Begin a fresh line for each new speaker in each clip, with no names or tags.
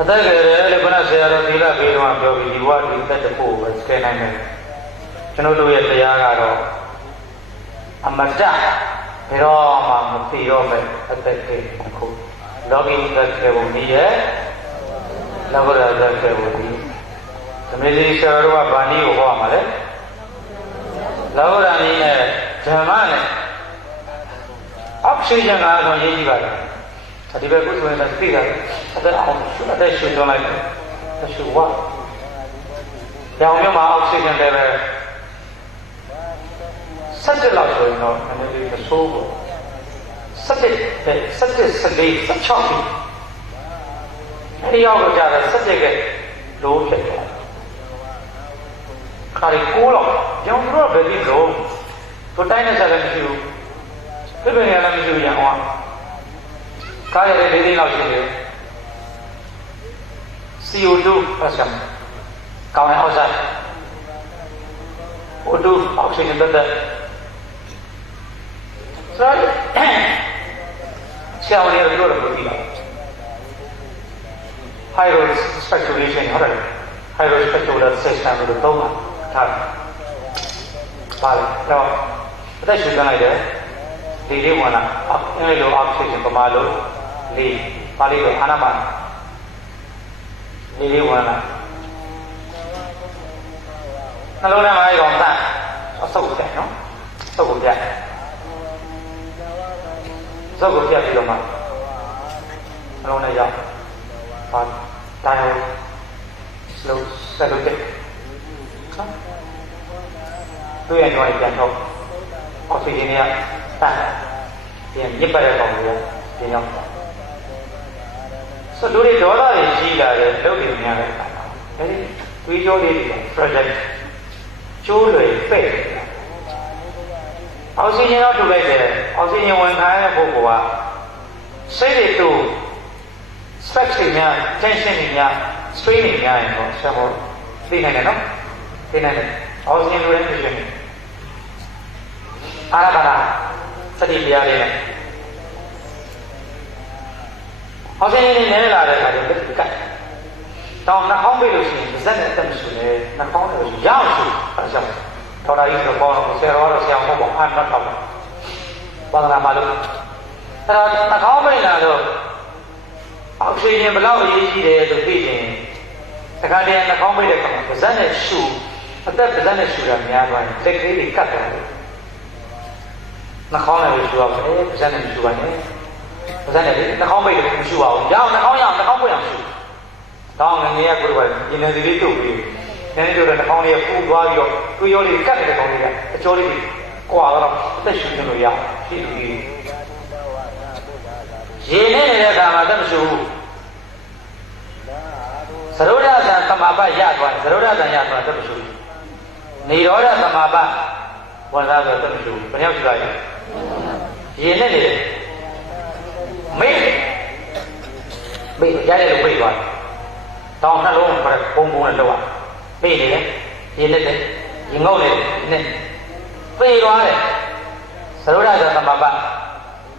အသက်ကြီးတယ်လေခုနဆရာတော်သီလပေးတော့ပြောပြီးဒီဘဝဒီသက်တဖို့ပဲစကဲနိုင်တယ်ကျွန်တော်တို့ရဲ့တရားကတော့အမတ္တဘယ်တော့မှမသိတော့မဲ့အသက်ကြီးအခုလောကီသက်ကျေပုံကြီးရဲ့လောကရသက်ကျေပုံကြီးသမီးလေးဆရာတော်ကဗာဏီကိုဟောမှာလေလောကရဏီနဲ့ဓမ္မနဲ့အောက်ရှိခြင်းကတော့ရေးကြည့်ပါလား ဒီဘက်ကုသိုလ်နဲ့သိတာအသက်အောင်အသက်ရှူသွင်းလိုက်တယ်အရှူဝါရောင်မြမှာအောက်ဆီဂျင်လည်းပဲဆက်တက်လောက်ဆိုရင်တော့နည်းနည်းလေးမဆိုးဘူးဆက်တက်ဆက်တက်စလေးဆက်ချောက်ပြီအဲဒီရောက်တော့ကြတယ်ဆက်တက်ကလို့ဖြစ်တယ်ခါရီကိုလောက်ရောင်တော့ဘယ်ဒီလို့တို့တိုင်းနဲ့ဆက်လည်းမရှိဘူးပြည့်ပြည့်ရလည်းမရှိဘူးရအောင် ကားရတဲ့လေးလေးလောက်ရှိတယ် CO2 အဆမ်ကောင်းတဲ့အောက်ဆိုင် O2 အောက်ဆီဂျင်တက်တဲ့ဆိုတော့ဆရာဝန်တွေပြောတယ်ဘယ်လိုလဲ hydro speculation ဟုတ်တယ် hydro specular system လို့သုံးတာထားတယ်ပါလေတော့အသက်ရှူသွင်းလိုက်တယ်ဒီလေးဝင်လာအင်္ဂလိပ်လို oxygen ပမာလို လေးပါဠိလိုအာနာပါလေးလေးဝင်လာနှလုံးထဲမှာရောတန့်အဆုပ်တယ်နော်ဆုပ်ကိုပြတ်ဆုပ်ကိုပြတ်ပြီးတော့မှနှလုံးထဲရောက်ပါတိုင်း slow slow တက်နော်တွေ့ရတော့ပြန်တော့အောက်ဆီဂျင်တွေကတန့်ပြန်ညစ်ပတ်တဲ့ကောင်တွေကပြန်ရောက် ဆိုတော့ဒီဒေါသတွေကြီးလာတဲ့လုပ်တွေများတဲ့အခါအဲဒီတွေးကြောလေးတွေ project ကျိုးလွယ်ပဲ့နေတာအောက်ဆီဂျင်တော့တူလိုက်တယ်အောက်ဆီဂျင်ဝင်ခိုင်းတဲ့ပုဂ္ဂိုလ်ကစိတ်တွေတူ stress တွေများ tension တွေများ strain တွေများရင်တော့ဆက်ဖို့သိနိုင်တယ်နော်သိနိုင်တယ်အောက်ဆီဂျင်လိုတဲ့ tension တွေအားရပါလားစတိတရားလေးနဲ့ အောက်ဆီဂျင်တွေနည်းလာတဲ့အခါကျတော့ဒီကတ်တောင်းနှာခေါင်းပိတ်လို့ရှိရင်ဇက်နဲ့တက်မရှိလေနှာခေါင်းနဲ့ရအောင်ရှိအဲကြောင့်ထော်တာကြီးဆိုတော့ဆရာတော်ကတော့ဆရာမဟုတ်ပါဘူးအမှတ်တော့ပါဘာသာမှာလို့အဲ့တော့နှာခေါင်းပိတ်လာတော့အောက်ဆီဂျင်ဘယ်လောက်အရေးကြီးတယ်လို့သိရင်တခါတည်းနှာခေါင်းပိတ်တဲ့အခါမှာဇက်နဲ့ရှူအသက်ဇက်နဲ့ရှူတာများသွားရင်လက်ကလေးတွေကတ်တယ်နှာခေါင်းနဲ့ရှူရပါမယ်ဇက်နဲ့ရှူ ပါနဲ့ဇက်နဲ့နှာခေါင်းပိတ်လို့မရှူပါဘူးရအောင်နှာခေါင်းရအောင်နှာခေါင်းပိတ်အောင်ရှူတောင်းငငယ်ကကိုယ်ကဒီနေစီလေးတုတ်ပြီးနည်းနည်းတော့နှာခေါင်းလေးပူသွားပြီးတော့ကိုရောလေးကတ်နေတဲ့ခေါင်းလေးကအကျော်လေးကွာတော့အသက်ရှူနေလို့ရရှိလူကြီးရေနဲ့နေတဲ့အခါမှာသက်မရှူဘူးသရုဒ္ဓဇံသမာပတ်ရသွားသရုဒ္ဓဇံရသွားသက်မရှူဘူးနေရောဓသမာပတ်ဝင်လာတော့သက်မရှူဘူးဘယ်ရောက်ရှိသွားလဲရေနဲ့နေတယ် မေးမေးရတယ်လို့ပြေးသွားတယ်တောင်းနှလုံးကပုံပုံနဲ့လောက်ရပြေးနေတယ်ရေနဲ့တယ်ရေငုတ်နေတယ်နဲ့ပြေးသွားတယ်သရုဒ္ဓဇံသမာပတ်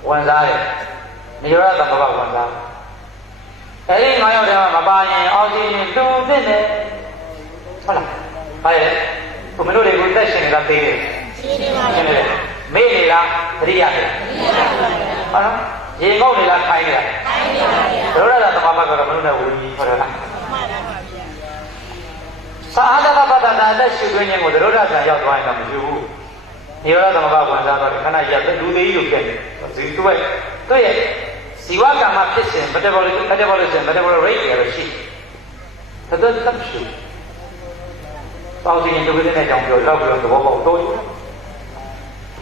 ဝင်စားတယ်နေရောဓသမာပတ်ဝင်စားတယ်အဲဒီငါရောက်တယ်မပါရင်အောက်ဆီဂျင်တူသင့်တယ်ဟုတ်လားဟာလေဘုမလို့တွေကိုတက်ရှင်နေတာသေးတယ်ရှင်းနေပါရှင်းနေတယ်မေ့နေလားသတိရတယ်ဟုတ်လား ရေငုတ်နေလားခိုင်းနေလားခိုင်းနေပါဗျာဘုရားသာသမမကတော့မလို့နဲ့ဝီကြီးခေါ်တယ်လားသာဟတပပတနာတက်ရှုခွင့်ခြင်းကိုသရုဒ္ဓဆံရောက်သွားရင်တော့မယူဘူးနေရောသမဘဝင်စားတော့ခဏရက်လူသေးကြီးလိုဖြစ်နေဒီသူ့ရဲ့သူ့ရဲ့ဇီဝကမ္မဖြစ်စဉ် metabolism metabolism metabolic rate တွေရရှိသဒ္ဒတရှုပေါင်းခြင်းတူတဲ့အကြောင်းပြောလောက်ပြီးတော့သဘောပေါက်တော့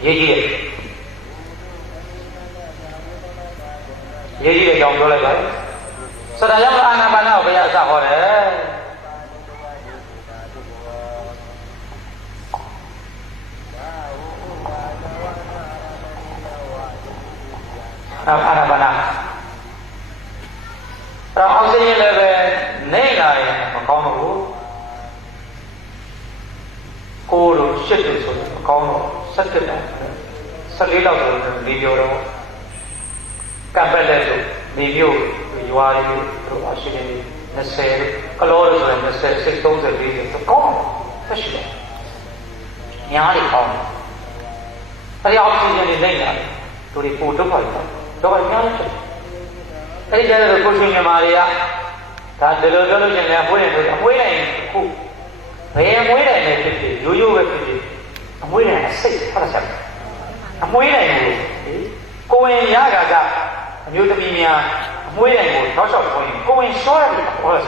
ရေးကြီးတယ် ရေးကြီးတဲ့အကြောင်းပြောလိုက်ပါစတာရောက်အာနာပါနာကိုဘယ်ရအစဟောတယ်အာနာပါနာအဲ့တော့အောက်ဆီဂျင်လည်းပဲနေလာရင်မကောင်းတော့ဘူးကိုယ်တို့ရှစ်တို့ဆိုရင်မကောင်းတော့ဆက်ကတာ14 လောက်ဆိုရင်နေပြောတော့ ကပ်ပက်လက်ဆိုနေမျိုးရွရွာတွေတို့အရှိတယ်20ကလောလို့ဆိုရင်20စိတ်30 40တော့ကောင်းတယ်ရှိတယ်ညားတွေကောင်းတယ်အဲဒီအောက်ဆီဂျင်တွေနိုင်တာတို့တွေပို့ဒုက္ခတွေတော့တော့ညားတယ်အဲဒီကျတော့ကိုရှင်မြန်မာတွေကဒါဒီလိုပြောလို့ရှိရင်လည်းအမွေးတယ်ဆိုအမွေးနိုင်ခုဘယ်အမွေးနိုင်လဲဖြစ်ဖြစ်ရိုးရိုးပဲဖြစ်ဖြစ်အမွေးနိုင်အစိတ်ဟုတ်တယ်အမွေးနိုင်လို့ကိုဝင်ရတာက အမျိုးသမီးများအမွေးနိုင်ကိုထောက်လျှောက်ဝင်ကိုဝင်ရှောရတယ်ဟောတယ်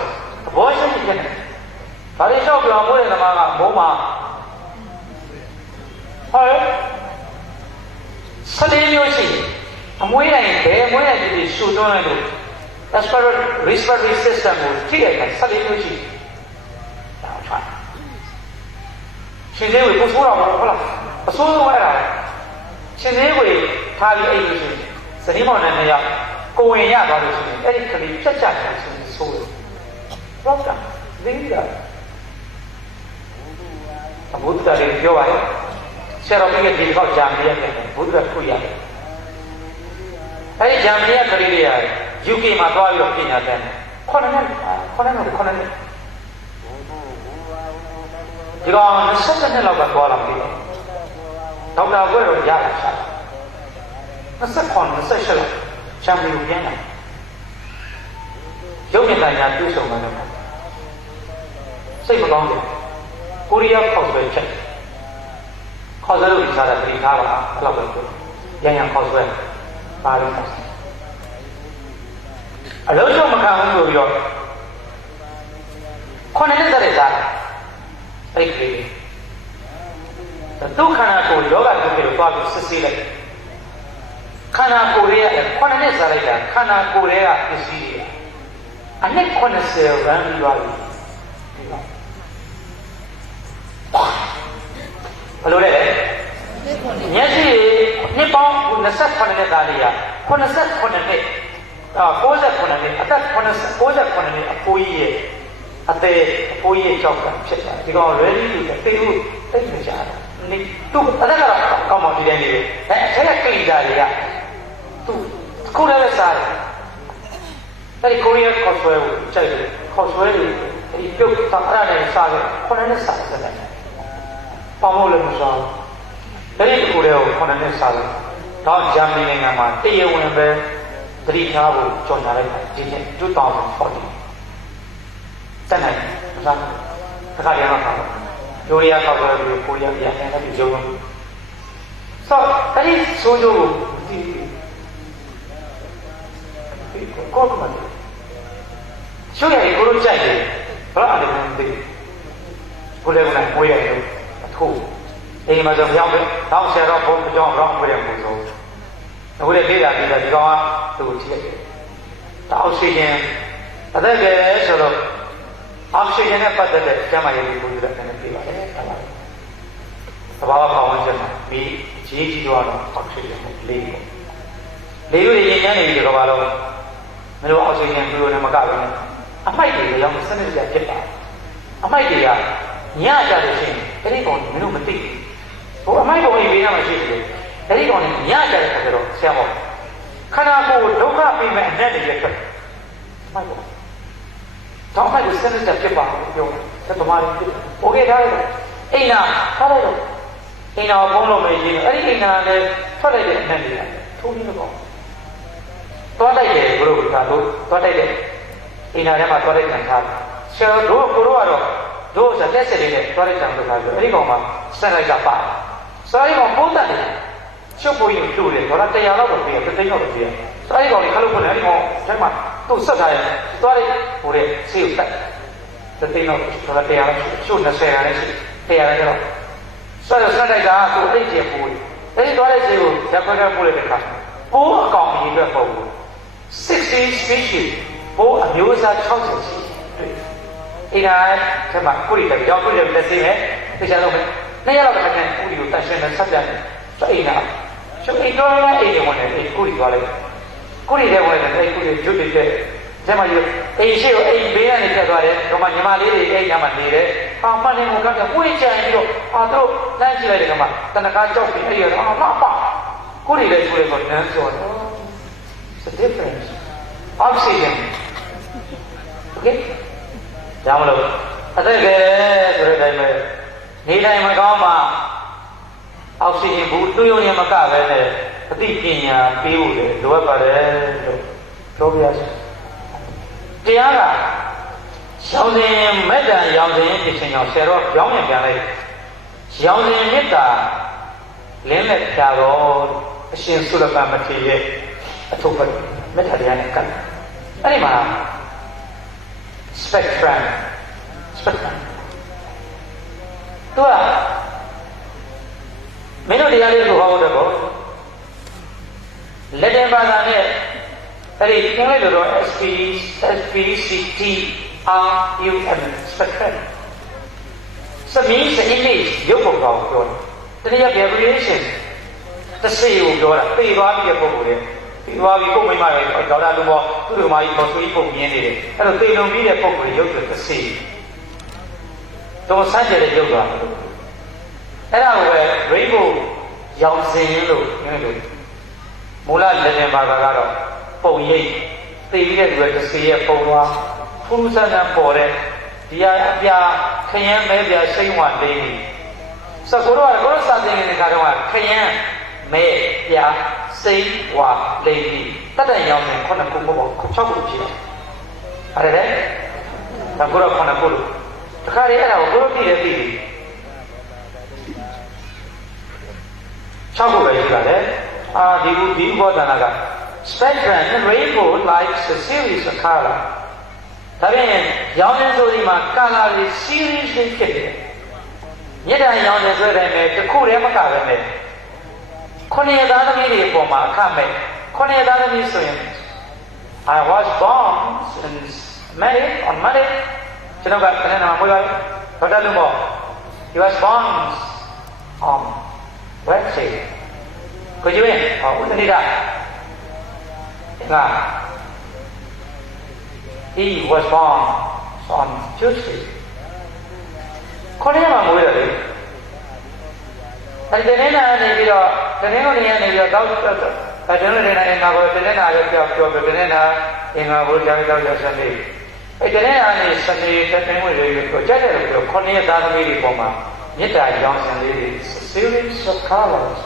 သဘောရှိနေတယ်ဒါလေးလျှောက်ပြောအမွေးတဲ့သမားကဘုံမှာဟောဆလေးမျိုးရှိအမွေးနိုင်ဘယ်အမွေးနိုင်ဒီရှူသွန်းလိုက်လို့ respiratory system ကိုကြည့်လိုက်တာဆလေးမျိုးရှိဒါထွက်ရှင်သေးကိုကိုဆိုးတော့ဟုတ်လားအဆိုးဆုံးအဲ့ဒါရှင်သေးကိုထားပြီးအဲ့လိုရှိ ဇနီးမောင်နဲ့နှစ်ယောက်ကိုဝင်ရသွားလို့ရှိရင်အဲ့ဒီကလေးပြတ်ကျတယ်ဆိုရင်ဆိုးတယ်ဟုတ်ကဲ့သိပြီလားအဘုဒ္ဓလည်းပြောပါရဲ့ဆရာတော်ကြီးကဒီကောက်ဂျာမီရတယ်ဘုဒ္ဓခုရတယ်အဲ့ဒီဂျာမီရကလေးတွေက UK မှာသွားပြီးတော့ပညာသင်တယ်ခုနှစ်နှစ်ခုနှစ်နှစ်ခုနှစ်နှစ်ဒီကောင်20နှစ်လောက်ကသွားလာပြီဒေါက်တာဘွဲ့တော့ရလာရှာ29 28လောက်ချမ်းပီယံပြန်လာရုပ်မြင်တိုင်ညာပြုစုံတယ်စိတ်မကောင်းဘူးကိုရီးယားခောက်ဆွဲချက်ခေါ်စလို့ဒီစားတာပြင်ထားတာအဲ့လောက်ပဲပြောရန်ရန်ခေါက်ဆွဲပါလို့အလုံးစုံမခံဘူးဆိုပြီးတော့ခုနှစ်နှစ်သက်တဲ့သားအဲ့ဒီကလေးဒုက္ခနာကိုယောဂဒုက္ခလို့သွားပြီးစစ်ဆေးလိုက် ခန္ဓာကိုယ်ရဲ့ခုနှစ်နှစ်စားလိုက်တာခန္ဓာကိုယ်ရဲ့ပစ္စည်းတွေအနှစ်80ရန်ပြီးသွားပြီဘယ်လိုလဲမျက်စိနှစ်ပေါင်း28နှစ်သားလေးက89နှစ်အာ69နှစ်အသက်90 69နှစ်အဖိုးကြီးရဲ့အသေးအဖိုးကြီးရဲ့ကြောက်ကဖြစ်တာဒီကောင် ready to တေးလို့တိတ်မကြတာနေသူအသက်ကတော့ကောင်းမှဒီတိုင်းလေးပဲအဲအထက်ကကိတာတွေကသူ ခုလည်းစားတယ်အဲဒီကိုရီးယားကော့ဆွဲကိုကြိုက်တယ်ကော့ဆွဲတွေအဲဒီပြုတ်တာအဲ့ဒါနဲ့စားတယ်ခုနှစ်စားတယ်ပေါမို့လည်းမစားဘူးအဲဒီတစ်ခုတည်းကိုခုနှစ်စားတယ်တော့ဂျာမနီနိုင်ငံမှာတရဝင်ပဲသတိထားဖို့ကြော်ညာလိုက်တာဒီနှစ်2040တက်နိုင်မစားတစ်ခါတည်းမှပါဒိုရီးယားကောက်တော့ကိုရီးယားပြန်ပြန်ပြီးဂျုံဆိုအဲ့ဒီဆိုးကျိုးကိုဒီကော ပ်ရတယ်ကိုလိုကြိုက်တယ်ဘာလို့အဲ့လိုမသိကိုလည်းကကိုရရတယ်အထိုးအိမ်မှာဆိုမြောက်ပဲတော့ဆရာတော်ဘုန်းကြောင်းတော့ပြရမှုဆုံးအခုလည်းလေးလာပြီးတော့ဒီကောင်ကသူ့ကိုကြည့်လိုက်တောက်ရှိရင်အသက်ကယ်ဆိုတော့အောက်ဆီဂျင်နဲ့ပတ်သက်တဲ့ကျန်းမာရေးကိုပြောတဲ့အနေနဲ့ပြပါတယ်။ဒါပါ။သဘာဝပတ်ဝန်းကျင်မှာမိကြီးကြီးတော့အောက်ဆီဂျင်ကိုလေးပေါ့။လေးတွေရင်ကျန်းနေပြီဒီကဘာလို့မလို့အောက်ဆီဂျင်ပြလို့လည်းမကဘူး။ အမိုက်တွေရောစနစ်ကြဖြစ်ပါတယ်။အမိုက်တွေကညကြလို့ရှိရင်အဲ့ဒီကောင်မင်းတို့မသိဘူး။ဟိုအမိုက်ကောင်ကြီးဘေးနားမှာရှိတယ်။အဲ့ဒီကောင်ကြီးညကြတဲ့ခါကျတော့ဆရာမောခန္ဓာကိုယ်ဒုက္ခပြီးမဲ့အနက်တွေရက်ထွက်။မိုက်ကောင်တောင်းဖိုက်ကိုစနစ်တက်ဖြစ်ပါလို့ပြောတယ်။ဗမာတွေဖြစ်တယ်။โอเคထားလိုက်တော့အိမ်နာထားလိုက်တော့အိမ်နာကိုဖုံးလို့မရင်းအဲ့ဒီအိမ်နာလည်းထွက်လိုက်တဲ့အနက်တွေကထိုးပြီးတော့သွားတိုက်တယ်ဘုလို့ဒါတို့သွားတိုက်တယ် အိမ်နာထဲမှာသွားတိုက်ခံထားတယ်။ဆရာတို့ကိုတို့ကတော့တို့ဆိုတက်စစ်လေးနဲ့သွားတိုက်ခံလုပ်ထားပြီးအဲ့ဒီကောင်မှာစက်လိုက်ကပါ။စာရီကောင်ပိုးတက်တယ်။ချုပ်ဖို့ရင်လှူတယ်ဒေါ်လာ100လောက်ပဲပေးရတစ်သိန်းလောက်ပဲပေးရ။စာရီကောင်ကြီးခလုတ်ဖွင့်တယ်အဲ့ဒီကောင်ထဲမှာသူ့ဆက်ထားရင်သွားလိုက်ဟိုတဲ့ဆေးကိုတက်တသိန်းတော့ဆိုတော့တရားချို့20ရာနဲ့ရှိတရားလည်းတော့ဆက်ရဆက်လိုက်တာသူအိတ်ကျပူတယ်အဲဒီသွားတဲ့ဆေးကိုရပ်ခွဲခဲ့ပို့လိုက်တဲ့အခါပိုးအကောင်ကြီးအတွက်ပုံဘူး60 species ပိုးအမျိုးအစား60ရှိတယ်အိဒါကမှကုရီတက်ကြောက်ကုရီတက်လက်စေးမယ်တခြားတော့နှစ်ရက်လောက်တခါကျရင်ကုရီကိုတတ်ရှင်းနဲ့ဆက်ပြန်တယ်ဆိုအိဒါရှုပ်အိတော့လည်းအိမ်ဝင်တယ်အိကုရီသွားလိုက်ကိုရီတဲ့ဝင်တယ်အဲ့ကိုရီကျွတ်တဲ့ကျမကြီးအိမ်ရှိကိုအိမ်ဘေးကနေဖြတ်သွားတယ်။ဒီမှာညီမလေးတွေအိမ်ညမှာနေတယ်။အာမနဲ့ကိုကပ်ပွေးချင်ပြီးတော့အာတို့လမ်းကြည့်လိုက်တယ်ကမှတနကားကြောက်ပြီးအဲ့ရအာမပါကိုရီလည်းဆိုလို့ဆိုနန်းဆိုတော့ It's a difference. Oxygen ကြောင်းမလို့အသက်ကယ်ဆိုတဲ့အတိုင်းပဲနေတိုင်းမကောင်းမှအောက်ဆီဂျင်ဘူးတွေးရုံနဲ့မကပဲနဲ့အသိပညာပေးဖို့လေလိုအပ်ပါတယ်လို့ပြောပြရစီတရားကရောင်စဉ်မေတ္တာရောင်စဉ်ဖြစ်ခြင်းကြောင့်ဆယ်တော့ရောင်းပြန်ပြန်လိုက်ရောင်စဉ်မေတ္တာလင်းလက်ဖြာတော်အရှင်ဆုလကမထေရရဲ့အထုပ်ပတ်မေတ္တာတရားနဲ့ကတ်အဲ့ဒီမှာ spectrum spectrum သူကမင်းတို့တရားလေးကိုဟောဖို့တော့လက်တင်ဘာသာနဲ့အဲ့ဒီအင်္ဂလိပ်လိုတော့ SP SPCT RUM spectrum စမင်းစအင်္ဂလိပ်ရုပ်ပုံကောင်ပြောတယ်တနည်း variation တစ်စေကိုပြောတာပေသွားပြီးတဲ့ပုံကိုလေပေ သွားပြီးပုံမိမတွေဒေါက်တာလူမောသူတို့ကမာကြီးပေါ်ဆွေးပုံမြင်နေတယ်အဲ့တော့ပေလုံပြီးတဲ့ပုံကိုရုပ်တွေတစ်စေတော့စကြတဲ့ရုပ်သွားတယ်အဲ့ဒါကိုပဲ rainbow ရောင်စင်လို့ပြောတယ်မူလလက်တင်ဘာသာကတော့ပုံရိပ်သိပြီးတဲ့သူကတစ်စေရဲ့ပုံသွားဖူးဆန်းဆန်းပေါ်တဲ့ဒီဟာအပြာခရမ်းမဲပြရှိန်ဝလိမ့်စကိုတော့ကိုတော့စာသင်နေတဲ့ခါတော့ခရမ်းမဲပြ စိန်ဝလိမ့်ပြီးတတ်တဲ့ရောင်စင်ခုနှစ်ခုမဟုတ်ဘူး6ခုဖြစ်တယ်အဲ့ဒါလေဒါကိုတော့ခုနှစ်ခုလို့တခါတည်းအဲ့ဒါကိုကိုတော့ပြည့်တယ်ပြည့်တယ်6ခုပဲရှိပါတယ်အာဒီဘူးဒီဘောဒနာက spectrum and rainbow lights a series of color ဒါဖြင့်ရောင်နေဆိုဒီမှာ color တွေ series တွေဖြစ်တယ်မြစ်တာရောင်နေဆိုတဲ့နဲ့တစ်ခုတည်းမကပဲနဲ့ ခုနှစ်သားသမီးတွေအပေါ်မှာအခမဲ့ခုနှစ်သားသမီးဆိုရင် I was born and married on Monday ကျွန်တော်ကခဏနာမွေးပါဘာတလို့မို့ he was born on Wednesday ကိုကြည့်ရင်ဟောဦးတတိကငါ he was born on Tuesday ခေါင်းထဲမှာမွေးတယ်လေအဲဒီနေ့နာနေပြီးတော့ တနေ့ကနေနေပြီးတော့တောက်အဲဒီနေ့နေနေငါကိုတနေ့နာပဲပြောပြောပြောတနေ့နာအင်္ဂါဘုရားတောက်ရစနေအဲဒီတနေ့နာနေစနေတနေ့ဝင်လေးကိုကြက်တယ်လို့ခေါင်းထဲသားသမီးတွေပေါ်မှာမေတ္တာကြောင့်ဆံလေးတွေ series of colors